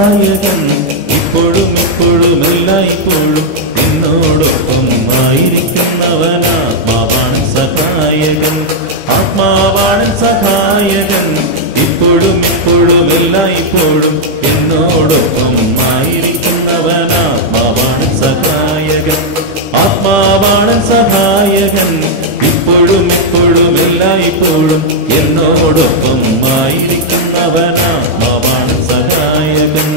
സഹായകൻ ഇപ്പോഴും എപ്പോഴും എല്ലായ്പ്പോഴും എന്നോടൊപ്പം ആയിരിക്കുന്നവൻ ആത്മാവാണ് സഹായകൻ. ആത്മാവാണ് സഹായകൻ ഇപ്പോഴും എപ്പോഴും എല്ലായ്പ്പോഴും എന്നോടൊപ്പം ആയിരിക്കുന്നവൻ ആത്മാവാണ് സഹായകൻ. ആത്മാവാണ് സഹായകൻ ഇപ്പോഴും എപ്പോഴും എല്ലായ്പ്പോഴും എന്നോടൊപ്പം ആയിരിക്കുന്നവൻ ആത്മാവാണ് സഹായകൻ.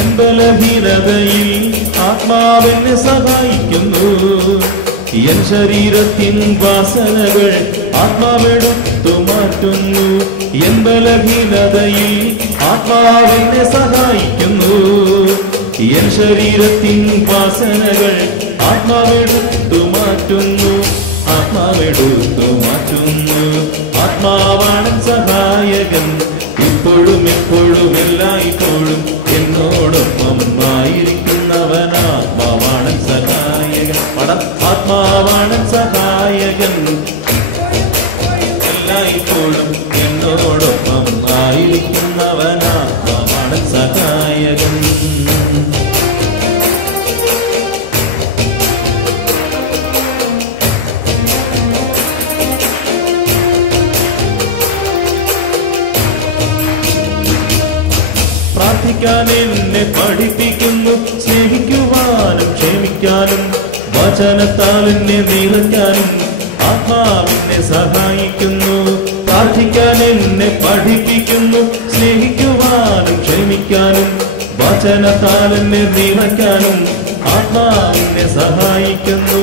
എൻ ബലഹീനതയിൽ ആത്മാവെന്നെ സഹായിക്കുന്നു. എൻ ശരീരത്തിൻ വാസനകൾ ആത്മാവെടുത്തു മാറ്റുന്നു. എൻ ബലഹീനതയിൽ ആത്മാവെന്നെ സഹായിക്കുന്നു. എൻ ശരീരത്തിൻ വാസനകൾ ആത്മാവെടുത്തു മാറ്റുന്നു. ആത്മാവെടുത്തു മാറ്റുന്നു. ആത്മാവാണ് സഹായകൻ ഇപ്പോഴും എപ്പോഴും എല്ലായ്പ്പോഴും എന്നോടൊപ്പം ആയിരിക്കുന്നവൻ ആത്മാവാണ് സഹായകൻ. ആത്മാവാണ് സഹായകൻ എല്ലായ്പ്പോഴും എന്നോടൊപ്പം ആയിരിക്കുന്നവൻ ആത്മാവാണ് സഹായകൻ. പ്രാർത്ഥിക്കാൻ എന്നെ പഠിപ്പിക്കുന്നു. സ്നേഹിക്കുവാനും ക്ഷമിക്കാനും വചനത്താൽ എന്നെ നിറയ്ക്കാനും ആത്മാവിനെ സഹായിക്കുന്നു. പ്രാർത്ഥിക്കാൻ എന്നെ പഠിപ്പിക്കുന്നു. സ്നേഹിക്കുവാനും ക്ഷമിക്കാനും വചനത്താൽ എന്നെ നിറയ്ക്കാനും ആത്മാവിനെ സഹായിക്കുന്നു.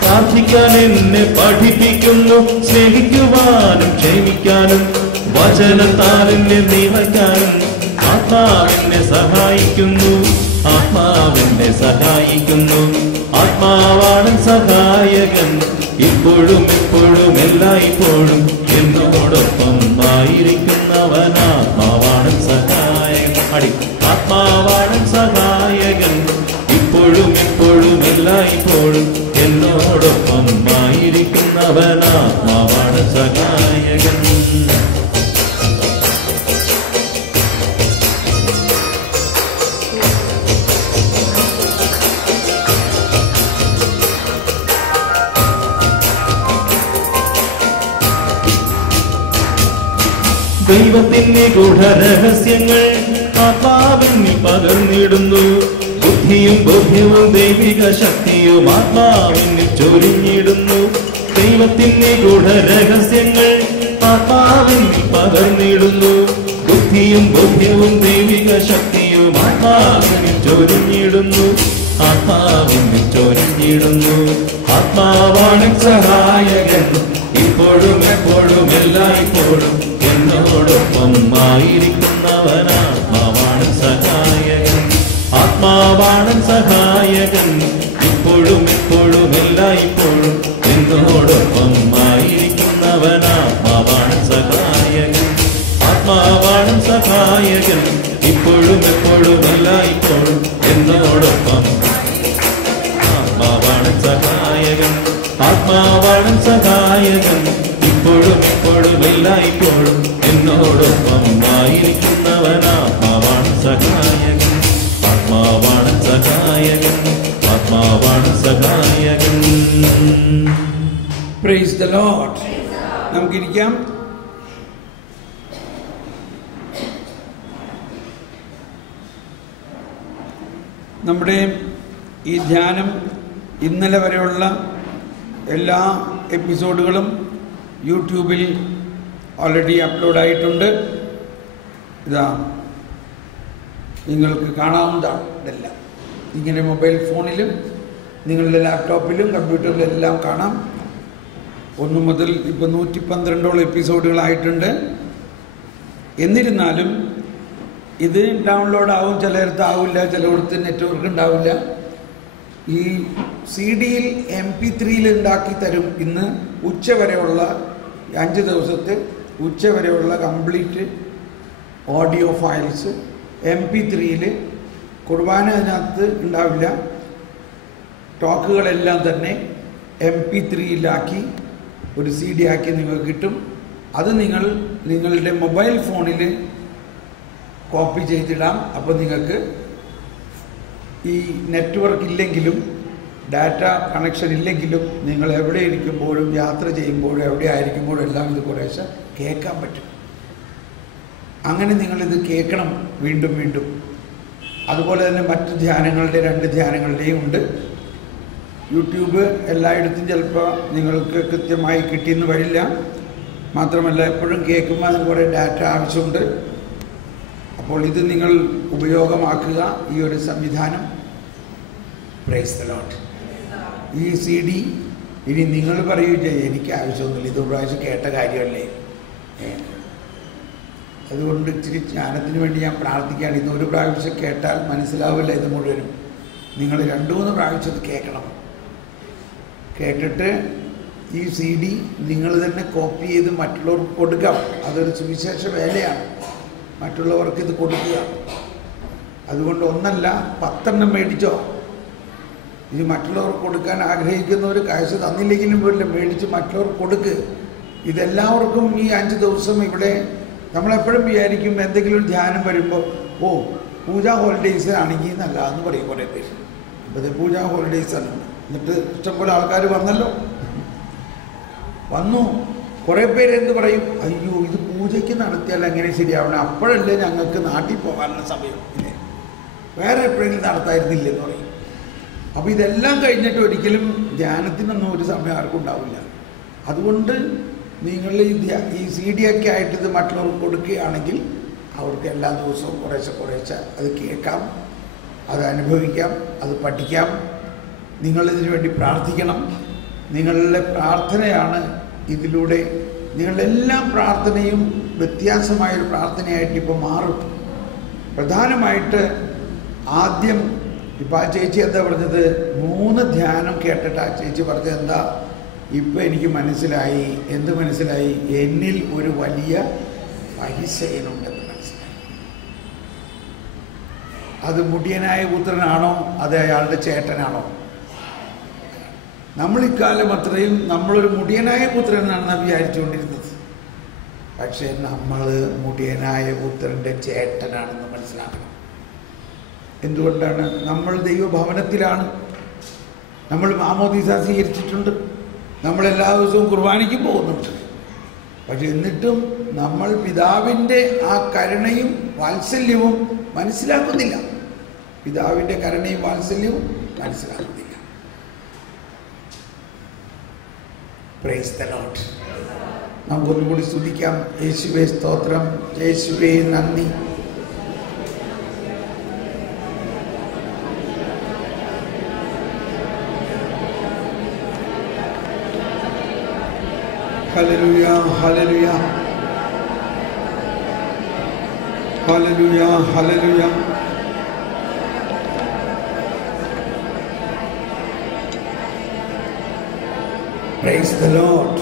പ്രാർത്ഥിക്കാൻ എന്നെ പഠിപ്പിക്കുന്നു. സ്നേഹിക്കുവാനും ക്ഷമിക്കാനും വചനത്താൽ എന്നെ നിറയ്ക്കാനും ആത്മാവിനെ സഹായിക്കുന്നു. ആത്മാവിനെ സഹായിക്കുന്നു. ആത്മാവാണ് സഹായകൻ ഇപ്പോഴും എപ്പോഴും എല്ലായ്പ്പോഴും എന്നോടൊപ്പം ആയിരിക്കുന്നവൻ ആത്മാവാണ് സഹായകൻ. ആത്മാവാണ് സഹായകൻ ഇപ്പോഴും എപ്പോഴും എല്ലായ്പ്പോഴും എന്നോടൊപ്പം ആയിരിക്കുന്നവൻ ആത്മാവാണ് സഹായകൻ. ദൈവത്തിന്റെ ഗൂഢരഹസ്യങ്ങൾ ആത്മാവിന് പകർന്നിടുന്നു. ബുദ്ധിയും ബോധ്യവും ദൈവിക ശക്തിയും ആത്മാവിന് ചൊരിഞ്ഞിടുന്നു. ദൈവത്തിന്റെ ഗൂഢരഹസ്യങ്ങൾ ആത്മാവിന് പകർന്നിടുന്നു. ബുദ്ധിയും ബോധ്യവും ദൈവിക ശക്തിയും ആത്മാവിന് ചൊരിഞ്ഞിടുന്നു. ആത്മാവിന് ചൊരിഞ്ഞിടുന്നു. ആത്മാവാണ് സഹായകൻ ഇപ്പോഴും എപ്പോഴും എല്ലായ്പ്പോഴും എന്നോടൊപ്പം ആയിരിക്കുന്നവൻ ആത്മാവാണ് സഹായകൻ. ആത്മാവാണ് സഹായകൻ ഇപ്പോഴും എപ്പോഴും എല്ലായ്പ്പോഴും എന്നോടൊപ്പം ആയിരിക്കുന്നവൻ ആത്മാവാണ് സഹായകൻ. ആത്മാവാണ് സഹായകൻ ഇപ്പോഴും എപ്പോഴും എല്ലായ്പ്പോഴും എന്നോടൊപ്പം ആത്മാവാണ് സഹായകൻ. ആത്മാവാണ് സഹായകൻ ഇപ്പോഴും എപ്പോഴും എല്ലായ്പ്പോഴും എന്നോടൊപ്പം ആയിരിക്കുന്നവൻ ആത്മാവാണ് സഹായകൻ. ആത്മാവാണ് സഹായകൻ. ആത്മാവാണ് സഹായകൻ. Praise the lord. നമുക്കിരിക്കാം. നമ്മുടെ ഈ ധ്യാനം ഇന്നലെ വരെയുള്ള എല്ലാ എപ്പിസോഡുകളും യൂട്യൂബിൽ ഓൾറെഡി അപ്ലോഡായിട്ടുണ്ട്. ഇതാ നിങ്ങൾക്ക് കാണാവുന്നതാണ്. ഇതെല്ലാം ഇങ്ങനെ മൊബൈൽ ഫോണിലും നിങ്ങളുടെ ലാപ്ടോപ്പിലും കമ്പ്യൂട്ടറിലും എല്ലാം കാണാം. 1 മുതൽ ഇപ്പോൾ 112 എപ്പിസോഡുകളായിട്ടുണ്ട്. എന്നിരുന്നാലും ഇത് ഡൗൺലോഡ് ആവും, ചിലയിടത്ത് ആവില്ല, ചിലയിടത്ത് നെറ്റ്വർക്ക് ഉണ്ടാവില്ല. ഈ CD-യിൽ MP3-യിൽ ഉണ്ടാക്കി തരും. ഇന്ന് ഉച്ചവരെയുള്ള 5 ദിവസത്തെ ഉച്ചവരെയുള്ള കംപ്ലീറ്റ് ഓഡിയോ ഫയൽസ് MP3-യിൽ കുർബാന അതിനകത്ത് ഉണ്ടാവില്ല. ടോക്കുകളെല്ലാം തന്നെ MP3-യിലാക്കി ഒരു CD ആക്കി നിങ്ങൾക്ക് കിട്ടും. അത് നിങ്ങളുടെ മൊബൈൽ ഫോണിൽ കോപ്പി ചെയ്തിടാം. അപ്പോൾ നിങ്ങൾക്ക് ഈ നെറ്റ്വർക്ക് ഇല്ലെങ്കിലും ഡാറ്റ കണക്ഷൻ ഇല്ലെങ്കിലും നിങ്ങൾ എവിടെ ഇരിക്കുമ്പോഴും യാത്ര ചെയ്യുമ്പോഴും എവിടെ ആയിരിക്കുമ്പോഴും എല്ലാം ഇത് കുറേശ്ശെ കേൾക്കാൻ പറ്റും. അങ്ങനെ നിങ്ങളിത് കേൾക്കണം വീണ്ടും വീണ്ടും. അതുപോലെ തന്നെ മറ്റ് ധ്യാനങ്ങളുടെ 2 ധ്യാനങ്ങളുടെയും ഉണ്ട്. യൂട്യൂബ് എല്ലായിടത്തും ചിലപ്പോൾ നിങ്ങൾക്ക് കൃത്യമായി കിട്ടിയെന്ന് വരില്ല. മാത്രമല്ല എപ്പോഴും കേൾക്കുമ്പോൾ അതിന് കുറേ ഡാറ്റ ആവശ്യമുണ്ട്. അപ്പോൾ ഇത് നിങ്ങൾ ഉപയോഗമാക്കുക, ഈ ഒരു സംവിധാനം. Price the Lord. ഈ CD ഇനി നിങ്ങൾ പറയുകയും ചെയ്യും, എനിക്ക് ആവശ്യമൊന്നുമില്ല, ഇത് പ്രാവശ്യം കേട്ട കാര്യമല്ലേ. അതുകൊണ്ട് ഇച്ചിരി ജ്ഞാനത്തിന് വേണ്ടി ഞാൻ പ്രാർത്ഥിക്കുകയാണ്. ഇന്ന് ഒരു പ്രാവശ്യം കേട്ടാൽ മനസ്സിലാവില്ല ഇത് മുഴുവനും. നിങ്ങൾ 2-3 പ്രാവശ്യം കേൾക്കണം. കേട്ടിട്ട് ഈ CD നിങ്ങൾ തന്നെ കോപ്പി ചെയ്ത് മറ്റുള്ളവർക്ക് കൊടുക്കാം. അതൊരു സുവിശേഷ വേലയാണ്, മറ്റുള്ളവർക്ക് ഇത് കൊടുക്കുക. അതുകൊണ്ട് 1 10 മേടിച്ചോ. ഇത് മറ്റുള്ളവർക്ക് കൊടുക്കാൻ ആഗ്രഹിക്കുന്നവർ കാശ് തന്നില്ലെങ്കിലും പോലും മേടിച്ച് മറ്റുള്ളവർക്ക് കൊടുക്കുക. ഇതെല്ലാവർക്കും ഈ 5 ദിവസം ഇവിടെ നമ്മളെപ്പോഴും വിചാരിക്കും എന്തെങ്കിലും ഒരു ധ്യാനം വരുമ്പോൾ പൂജാ ഹോളിഡേയ്സ് ആണെങ്കിൽ നല്ല എന്ന് പറയും കുറേ പേര്. അപ്പോൾ പൂജാ ഹോളിഡേയ്സാണ്. എന്നിട്ട് ഇഷ്ടംപോലെ ആൾക്കാർ വന്നു. കുറേ പേര് എന്ത് പറയും, അയ്യോ ഇത് പൂജയ്ക്ക് നടത്തിയാൽ എങ്ങനെ ശരിയാവണം, അപ്പോഴല്ലേ ഞങ്ങൾക്ക് നാട്ടിൽ പോകാനുള്ള സമയം, ഇല്ലേ വേറെ എപ്പോഴെങ്കിലും നടത്തായിരുന്നില്ലെന്ന് പറയും. അപ്പോൾ ഇതെല്ലാം കഴിഞ്ഞിട്ട് ഒരിക്കലും ധ്യാനത്തിനൊന്നും ഒരു സമയം ആർക്കും ഉണ്ടാവില്ല. അതുകൊണ്ട് നിങ്ങൾ ഈ CD ഒക്കെ ആയിട്ട് ഇത് മറ്റുള്ളവർക്ക് കൊടുക്കുകയാണെങ്കിൽ അവർക്ക് എല്ലാ ദിവസവും കുറേശ്ശെ അത് കേൾക്കാം, അത് അനുഭവിക്കാം, അത് പഠിക്കാം. നിങ്ങളിതിനു വേണ്ടി പ്രാർത്ഥിക്കണം. നിങ്ങളുടെ പ്രാർത്ഥനയാണ് ഇതിലൂടെ, നിങ്ങളുടെ എല്ലാ പ്രാർത്ഥനയും വ്യത്യാസമായൊരു പ്രാർത്ഥനയായിട്ട് ഇപ്പോൾ മാറും. പ്രധാനമായിട്ട് ആദ്യം ഇപ്പം ആ ചേച്ചി എന്താ പറഞ്ഞത്, 3 ധ്യാനം കേട്ടിട്ട് ആ ചേച്ചി പറഞ്ഞത് എന്താ, ഇപ്പം എനിക്ക് മനസ്സിലായി. എന്ത് മനസ്സിലായി? എന്നിൽ ഒരു വലിയ പരിശയനുണ്ടെന്ന് മനസ്സിലായി. അത് മുടിയനായ പുത്രനാണോ അത് അയാളുടെ ചേട്ടനാണോ? നമ്മൾ ഇക്കാലം അത്രയും നമ്മളൊരു മുടിയനായ പുത്രനാണെന്ന് വിചാരിച്ചുകൊണ്ടിരുന്നത്. പക്ഷേ നമ്മൾ മുടിയനായ പുത്രൻ്റെ ചേട്ടനാണെന്ന് മനസ്സിലാക്കണം. എന്തുകൊണ്ടാണ്? നമ്മൾ ദൈവഭവനത്തിലാണ്, നമ്മൾ മാമോദീസ സ്വീകരിച്ചിട്ടുണ്ട്, നമ്മളെല്ലാ ദിവസവും കുർബാനയ്ക്ക് പോകുന്നുണ്ട്. പക്ഷെ എന്നിട്ടും നമ്മൾ പിതാവിൻ്റെ ആ കരുണയും വാത്സല്യവും മനസ്സിലാക്കുന്നില്ല. പിതാവിൻ്റെ കരുണയും വാത്സല്യവും മനസ്സിലാക്കുന്നില്ല. Price the Lord. നമുക്കൊന്നും കൂടി സ്തുതിക്കാം. യേശുവേ സ്തോത്രം, യേശുവേ നന്ദി. Hallelujah, hallelujah, hallelujah, hallelujah. Price the Lord.